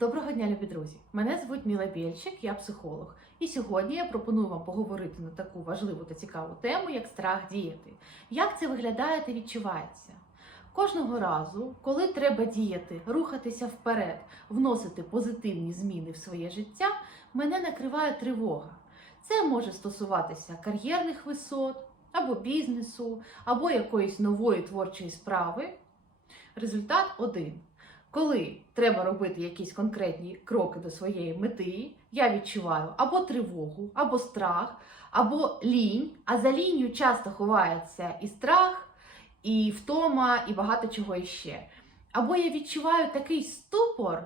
Доброго дня, любі друзі! Мене звуть Міла Бєльчик, я психолог. І сьогодні я пропоную вам поговорити на таку важливу та цікаву тему, як страх діяти. Як це виглядає та відчувається? Кожного разу, коли треба діяти, рухатися вперед, вносити позитивні зміни в своє життя, мене накриває тривога. Це може стосуватися кар'єрних висот, або бізнесу, або якоїсь нової творчої справи. Результат один. Коли треба робити якісь конкретні кроки до своєї мети, я відчуваю або тривогу, або страх, або лінь. А за лінію часто ховається і страх, і втома, і багато чого іще. Або я відчуваю такий ступор,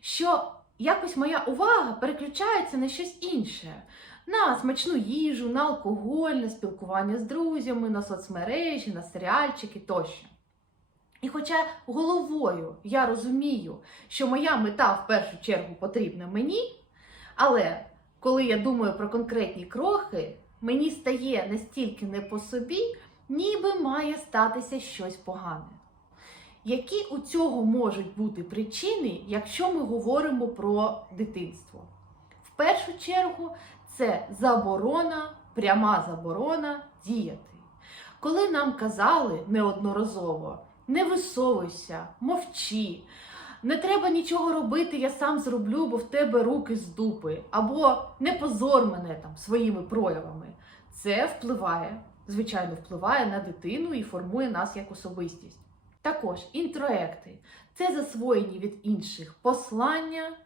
що якось моя увага переключається на щось інше. На смачну їжу, на алкоголь, на спілкування з друзями, на соцмережі, на серіальчики тощо. І хоча головою я розумію, що моя мета в першу чергу потрібна мені, але коли я думаю про конкретні кроки, мені стає настільки не по собі, ніби має статися щось погане. Які у цього можуть бути причини, якщо ми говоримо про дитинство? В першу чергу це заборона, пряма заборона діяти. Коли нам казали неодноразово, не висовуйся, мовчи. Не треба нічого робити, я сам зроблю, бо в тебе руки з дупи. Або не позор мене там своїми проявами. Це впливає, звичайно, впливає на дитину і формує нас як особистість. Також інтроекти це засвоєні від інших послання,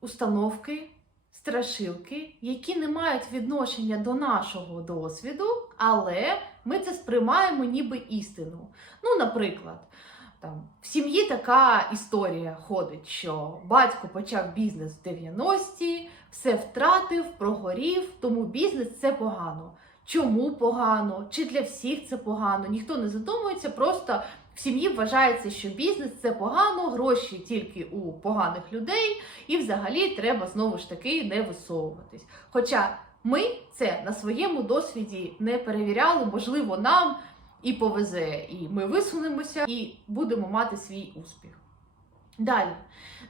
установки, страшилки, які не мають відношення до нашого досвіду, але ми це сприймаємо ніби істину. Ну, наприклад, там в сім'ї така історія ходить, що батько почав бізнес в 90-ті, все втратив, прогорів, тому бізнес це погано. Чому погано? Чи для всіх це погано? Ніхто не задумується, просто в сім'ї вважається, що бізнес це погано, гроші тільки у поганих людей, і взагалі треба знову ж таки не висовуватись. Хоча ми це на своєму досвіді не перевіряли, можливо, нам і повезе, і ми висунемося, і будемо мати свій успіх. Далі,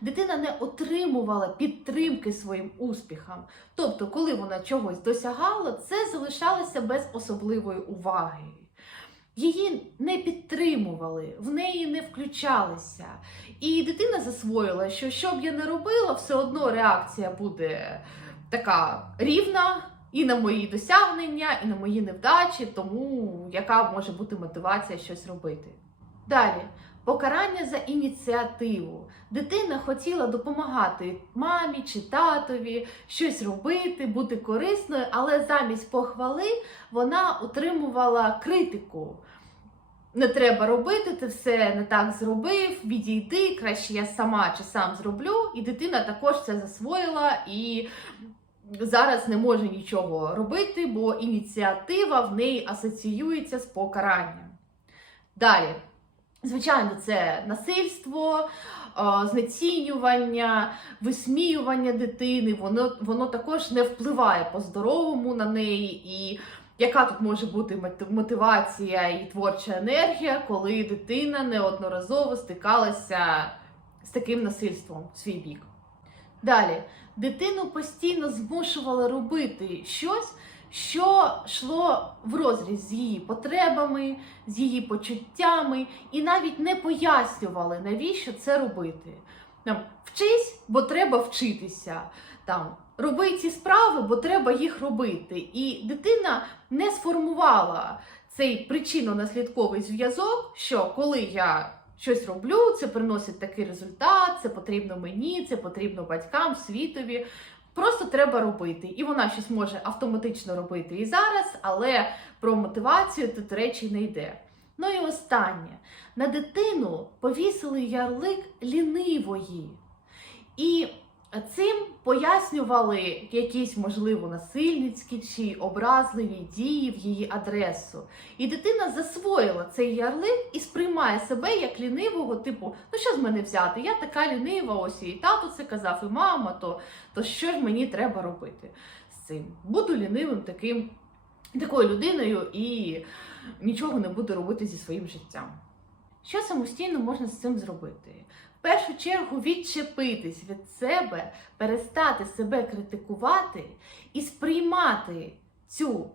дитина не отримувала підтримки своїм успіхам. Тобто, коли вона чогось досягала, це залишалося без особливої уваги. Її не підтримували, в неї не включалися. І дитина засвоїла, що що б я не робила, все одно реакція буде така рівна і на мої досягнення, і на мої невдачі, тому яка може бути мотивація щось робити. Далі. Покарання за ініціативу. Дитина хотіла допомагати мамі чи татові, щось робити, бути корисною, але замість похвали вона отримувала критику. Не треба робити, ти все не так зробив, відійди, краще я сама чи сам зроблю. І дитина також це засвоїла і зараз не може нічого робити, бо ініціатива в неї асоціюється з покаранням. Далі. Звичайно, це насильство, знецінювання, висміювання дитини, воно воно також не впливає по-здоровому на неї. І яка тут може бути мотивація і творча енергія, коли дитина неодноразово стикалася з таким насильством в свій бік? Далі, дитину постійно змушували робити щось що йшло в розріз з її потребами, з її почуттями, і навіть не пояснювали, навіщо це робити. Там, Вчись, бо треба вчитися. Там, Роби ці справи, бо треба їх робити. І дитина не сформувала цей причинно-наслідковий зв'язок, що коли я щось роблю, це приносить такий результат, це потрібно мені, це потрібно батькам, світові. Просто треба робити. І вона щось може автоматично робити і зараз, але про мотивацію тут речі не йде. Ну і останнє: на дитину повісили ярлик лінивої. І Цим пояснювали якісь, можливо, насильницькі чи образливі дії в її адресу. І дитина засвоїла цей ярлик і сприймає себе як лінивого, типу, ну що з мене взяти? Я така лінива, ось і тато це казав, і мама, то, то що ж мені треба робити з цим? Буду лінивим таким, такою людиною і нічого не буду робити зі своїм життям. Що самостійно можна з цим зробити? В першу чергу відчепитись від себе, перестати себе критикувати і сприймати цю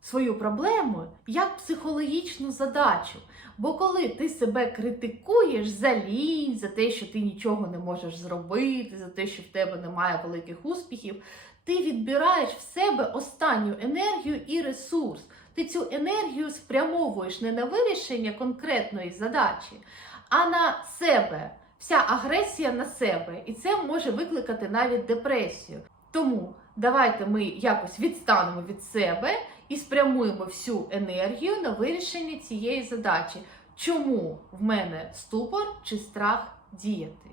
свою проблему як психологічну задачу. Бо коли ти себе критикуєш за лінь, за те, що ти нічого не можеш зробити, за те, що в тебе немає великих успіхів, ти відбираєш в себе останню енергію і ресурс. Ти цю енергію спрямовуєш не на вирішення конкретної задачі, а на себе. Вся агресія на себе. І це може викликати навіть депресію. Тому давайте ми якось відстанемо від себе і спрямуємо всю енергію на вирішення цієї задачі. Чому в мене ступор чи страх діяти?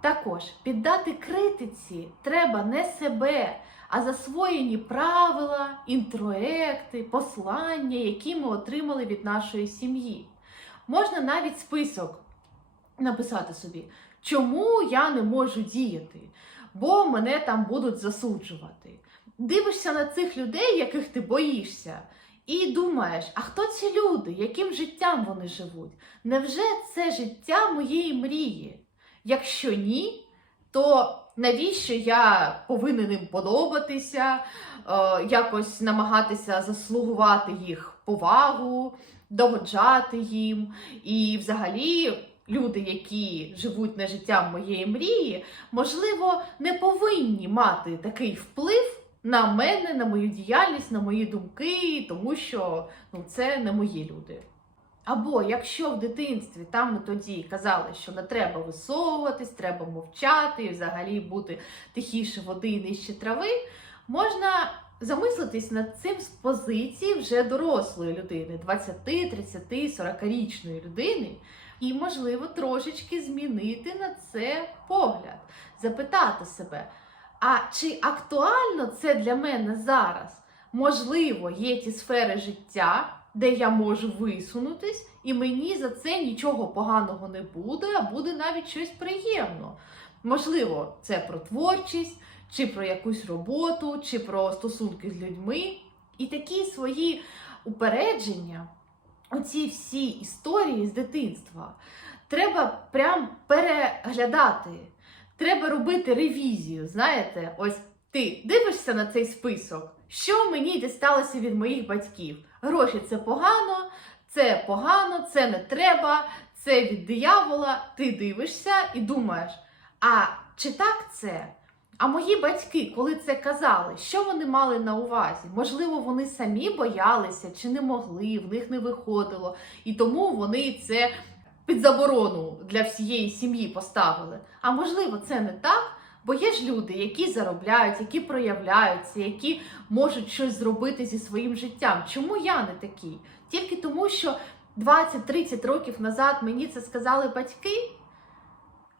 Також піддати критиці треба не себе, а засвоєні правила, інтроекти, послання, які ми отримали від нашої сім'ї. Можна навіть список написати собі, чому я не можу діяти, бо мене там будуть засуджувати. Дивишся на цих людей, яких ти боїшся, і думаєш, а хто ці люди, яким життям вони живуть? Невже це життя моєї мрії? Якщо ні, то навіщо я повинен їм подобатися, е, якось намагатися заслугувати їх повагу, догоджати їм. І взагалі люди, які живуть не життям моєї мрії, можливо, не повинні мати такий вплив на мене, на мою діяльність, на мої думки, тому що ну, це не мої люди. Або якщо в дитинстві там і тоді казали, що не треба висовуватись, треба мовчати і взагалі бути тихіше води і нижче трави, можна замислитись над цим з позиції вже дорослої людини, 20, 30, 40-річної людини, і, можливо, трошечки змінити на це погляд, запитати себе, а чи актуально це для мене зараз? Можливо, є ті сфери життя, де я можу висунутись, і мені за це нічого поганого не буде, а буде навіть щось приємно. Можливо, це про творчість, чи про якусь роботу, чи про стосунки з людьми. І такі свої упередження, оці всі історії з дитинства, треба прям переглядати. Треба робити ревізію. Знаєте, ось ти дивишся на цей список, що мені дісталося від моїх батьків. Гроші це погано, це погано, це не треба, це від диявола. Ти дивишся і думаєш, а чи так це? А мої батьки, коли це казали, що вони мали на увазі? Можливо, вони самі боялися чи не могли, в них не виходило, і тому вони це під заборону для всієї сім'ї поставили. А можливо, це не так, бо є ж люди, які заробляють, які проявляються, які можуть щось зробити зі своїм життям. Чому я не такий? Тільки тому, що 20-30 років назад мені це сказали батьки.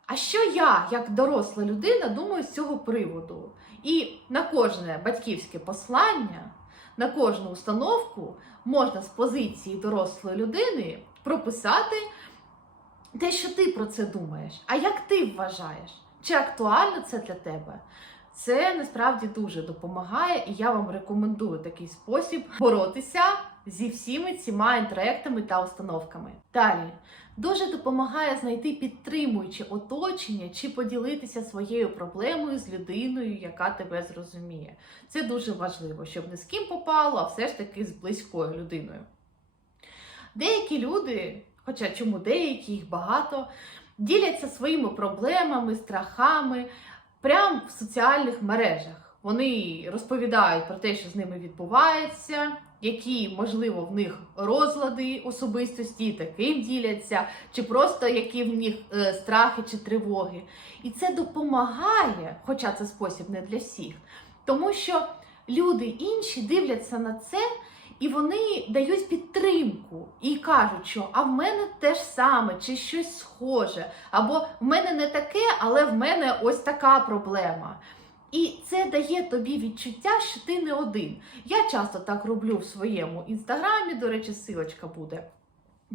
А що я, як доросла людина, думаю з цього приводу? І на кожне батьківське послання, на кожну установку можна з позиції дорослої людини прописати те, що ти про це думаєш. А як ти вважаєш? Чи актуально це для тебе? Це насправді дуже допомагає, і я вам рекомендую такий спосіб боротися зі всіми цими інтроектами та установками. Далі дуже допомагає знайти підтримуюче оточення чи поділитися своєю проблемою з людиною, яка тебе зрозуміє. Це дуже важливо, щоб не з ким попало, а все ж таки з близькою людиною. Деякі люди, хоча чому деякі, їх багато, діляться своїми проблемами, страхами прямо в соціальних мережах. Вони розповідають про те, що з ними відбувається, які, можливо, в них розлади особистості, таким діляться, чи просто які в них е, страхи чи тривоги. І це допомагає, хоча це спосіб не для всіх, тому що люди інші дивляться на це. І вони дають підтримку і кажуть, що а в мене те ж саме, чи щось схоже, або в мене не таке, але в мене ось така проблема. І це дає тобі відчуття, що ти не один. Я часто так роблю в своєму інстаграмі, до речі, силочка буде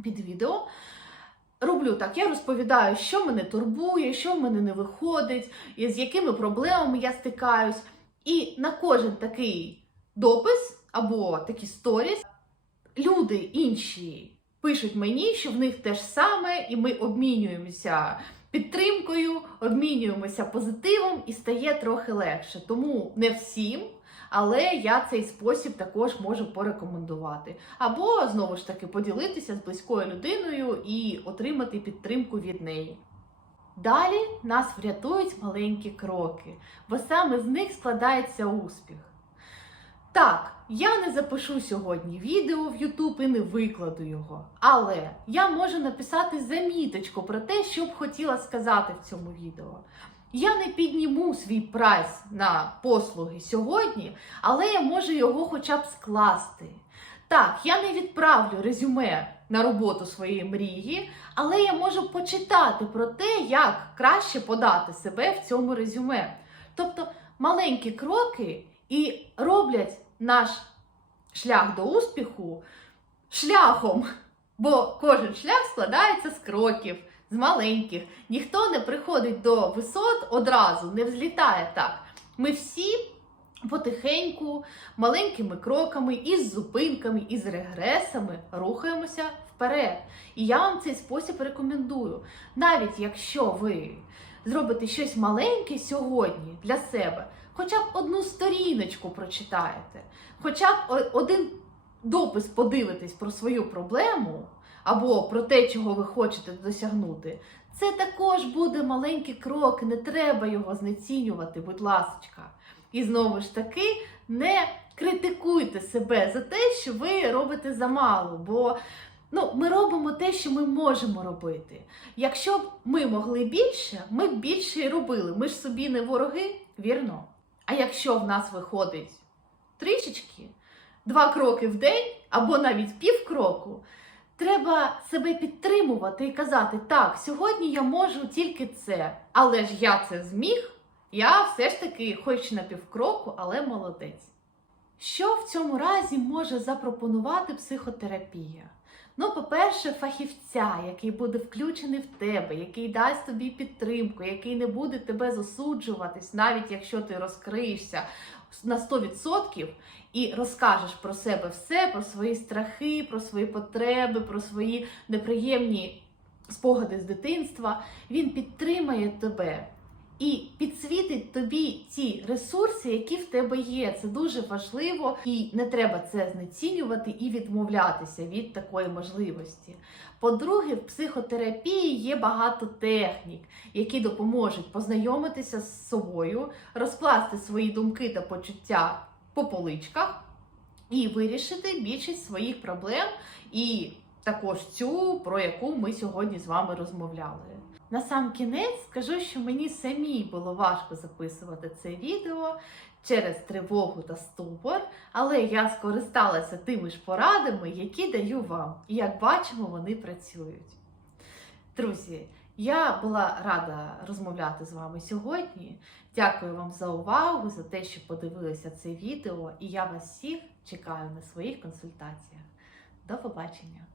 під відео. Роблю так, я розповідаю, що мене турбує, що в мене не виходить, і з якими проблемами я стикаюсь. І на кожен такий допис або такі сторіс, люди інші пишуть мені, що в них те ж саме, і ми обмінюємося підтримкою, обмінюємося позитивом і стає трохи легше. Тому не всім. Але я цей спосіб також можу порекомендувати. Або знову ж таки поділитися з близькою людиною і отримати підтримку від неї. Далі нас врятують маленькі кроки, бо саме з них складається успіх. Так, я не запишу сьогодні відео в YouTube і не викладу його, але я можу написати заміточку про те, що б хотіла сказати в цьому відео. Я не підніму свій прайс на послуги сьогодні, але я можу його хоча б скласти. Так, я не відправлю резюме на роботу своєї мрії, але я можу почитати про те, як краще подати себе в цьому резюме. Тобто маленькі кроки і роблять наш шлях до успіху шляхом, бо кожен шлях складається з кроків, з маленьких. Ніхто не приходить до висот одразу, не взлітає так. Ми всі потихеньку, маленькими кроками, із зупинками, із регресами рухаємося вперед. І я вам цей спосіб рекомендую. Навіть якщо ви зробите щось маленьке сьогодні для себе, хоча б одну сторіночку прочитаєте, хоча б один допис подивитесь про свою проблему або про те, чого ви хочете досягнути. Це також буде маленький крок, не треба його знецінювати, будь ласочка. І знову ж таки, не критикуйте себе за те, що ви робите замало, бо ну, ми робимо те, що ми можемо робити. Якщо б ми могли більше, ми б більше і робили. Ми ж собі не вороги, вірно? А якщо в нас виходить трішечки, два кроки в день або навіть пів кроку, треба себе підтримувати і казати: так, сьогодні я можу тільки це, але ж я це зміг. Я все ж таки, хоч на півкроку, але молодець. Що в цьому разі може запропонувати психотерапія? Ну, по-перше, фахівця, який буде включений в тебе, який дасть тобі підтримку, який не буде тебе засуджуватись, навіть якщо ти розкриєшся на 100% і розкажеш про себе все, про свої страхи, про свої потреби, про свої неприємні спогади з дитинства. Він підтримає тебе і підсвітить тобі ті ресурси, які в тебе є. Це дуже важливо, і не треба це знецінювати і відмовлятися від такої можливості. По-друге, в психотерапії є багато технік, які допоможуть познайомитися з собою, розкласти свої думки та почуття по поличках і вирішити більшість своїх проблем, і також цю, про яку ми сьогодні з вами розмовляли. На сам кінець скажу, що мені самій було важко записувати це відео через тривогу та ступор, але я скористалася тими ж порадами, які даю вам. І як бачимо, вони працюють. Друзі, я була рада розмовляти з вами сьогодні. Дякую вам за увагу, за те, що подивилися це відео, і я вас всіх чекаю на своїх консультаціях. До побачення!